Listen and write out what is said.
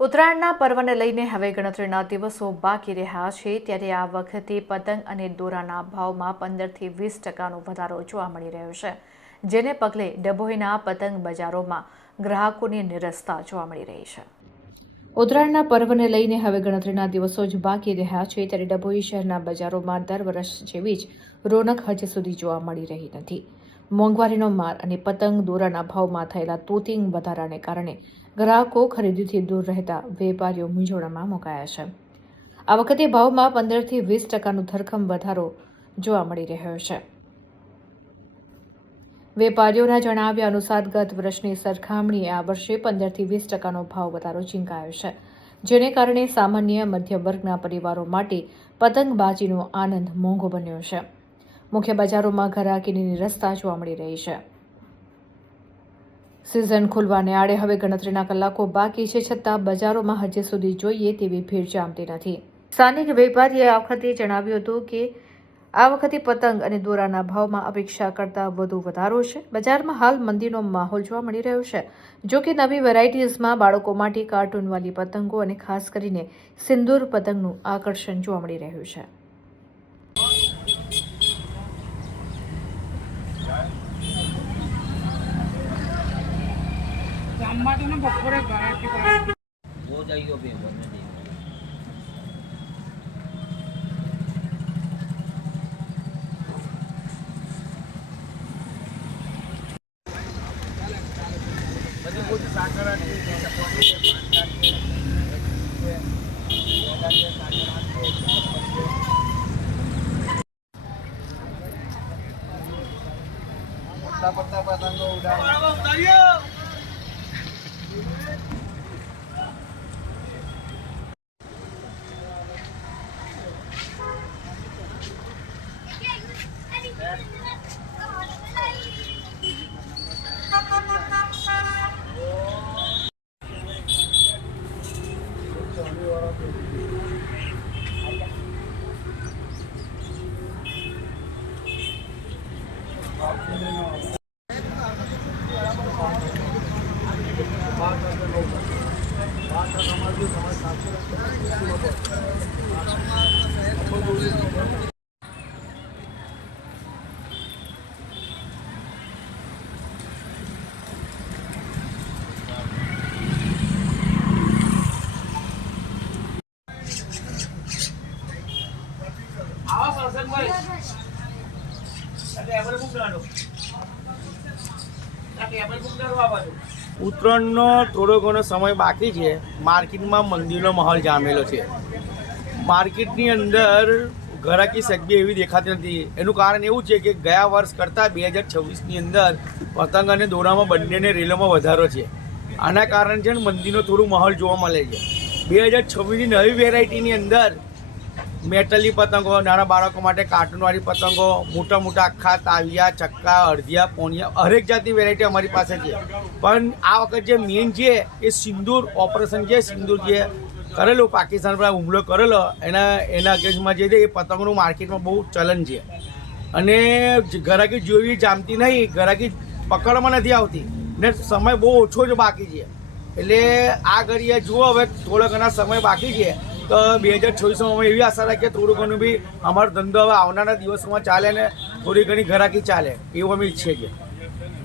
ઉત્તરાયણના પર્વને લઈને હવે ગણતરીના દિવસો બાકી રહ્યા છે ત્યારે આ વખતે પતંગ અને દોરાના ભાવમાં 15થી 20% વધારો જોવા મળી રહ્યો છે, જેને પગલે ડભોઈના પતંગ બજારોમાં ગ્રાહકોની નિરસતા જોવા મળી રહી છે। ઉત્તરાયણના પર્વને લઈને હવે ગણતરીના દિવસો જ બાકી રહ્યા છે ત્યારે ડભોઈ શહેરના બજારોમાં દર વર્ષ જેવી જ રોનક હજી સુધી જોવા મળી રહી નથી। મોંઘવારીનો માર અને પતંગ દોરાના ભાવમાં થયેલા તોતિંગ વધારાને કારણે ગ્રાહકો ખરીદીથી દૂર રહેતા વેપારીઓ મૂંઝવણમાં મુકાયા છે। આ વખતે ભાવમાં 15થી 20%નો ધરખમ વધારો જોવા મળી રહ્યો છે। વેપારીઓના જણાવ્યા અનુસાર ગત વર્ષની સરખામણીએ આ વર્ષે 15થી 20%નો ભાવ વધારો ઝીંકાયો છે, જેને કારણે સામાન્ય મધ્યમ વર્ગના પરિવારો માટે પતંગબાજીનો આનંદ મોંઘો બન્યો છે। મુખ્ય બજારોમાં ઘરાકીની નિરસતા જોવા મળી રહી છે। સિઝન ખુલવાને આડે હવે ગણતરીના કલાકો બાકી છે, છતાં બજારોમાં હજી સુધી જોઈએ તેવી ભીડ જામતી નથી। સ્થાનિક વેપારીએ આ વખતે જણાવ્યું હતું કે આ વખતે પતંગ અને દોરાના ભાવમાં અપેક્ષા કરતાં વધુ વધારો છે। બજારમાં હાલ મંદીનો માહોલ જોવા મળી રહ્યો છે। જો કે નવી વેરાયટીઝમાં બાળકો માટે કાર્ટૂનવાળી પતંગો અને ખાસ કરીને સિંદૂર પતંગનું આકર્ષણ જોવા મળી રહ્યું છે। ઉત્તરાયણનો થોડો ઘણો સમય બાકી છે। માર્કેટમાં મંદીનો માહોલ જામેલો છે। માર્કેટની અંદર ઘરાકી સગી એવી દેખાતી નથી। એનું કારણ એવું છે કે ગયા વર્ષ કરતાં 2026ની અંદર પતંગ અને દોરામાં બંનેને રેલોમાં વધારો છે। આના કારણે છે ને મંદીનો થોડું માહોલ જોવા મળે છે। 2026ની નવી વેરાયટીની અંદર મેટલની પતંગો, નાના બાળકો માટે કાર્ટૂનવાળી પતંગો, મોટા મોટા આખા તાવિયા, ચક્કા, અડધિયા, પોણિયા, હરેક જાતની વેરાયટી અમારી પાસે છે। પણ આ વખત જે મેઇન છે એ સિંદૂર ઓપરેશન છે, સિંદૂર જે કરેલું પાકિસ્તાન પર હુમલો કરેલો એના અગેન્સ્ટમાં જે છે એ પતંગનું માર્કેટમાં બહુ ચલન છે અને ઘરાકી જોવી જામતી નહીં, ઘરાકી પકડવામાં નથી આવતી ને સમય બહુ ઓછો જ બાકી છે। એટલે આ ઘડીએ જુઓ હવે થોડો ઘણા સમય બાકી છે તો 2026માં અમે એવી આશા રાખીએ થોડું ઘણું બી અમારો ધંધો હવે આવનારા દિવસોમાં ચાલે ને થોડી ઘણી ઘરાકી ચાલે એવું અમે ઈચ્છીએ છીએ।